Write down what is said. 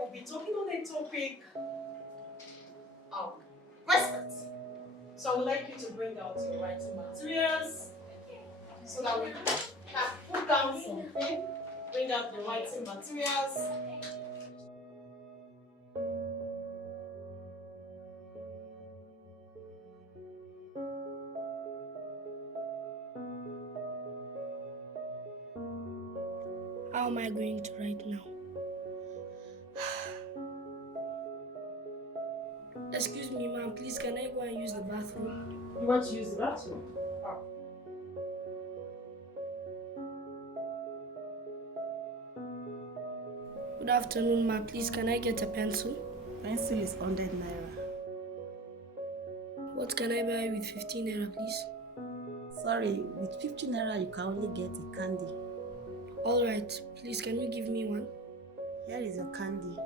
we'll be talking on a topic respect. So I would like you to bring out your writing materials so that we can put down something. Bring out the writing materials. How am I going to write now? Excuse me, ma'am, please can I go and use the bathroom? You want to use the bathroom? Good afternoon, ma'am, please can I get a pencil? Pencil is 100 naira. What can I buy with 15 naira, please? Sorry, with 50 naira you can only get a candy. Alright, please can you give me one? Here is your candy.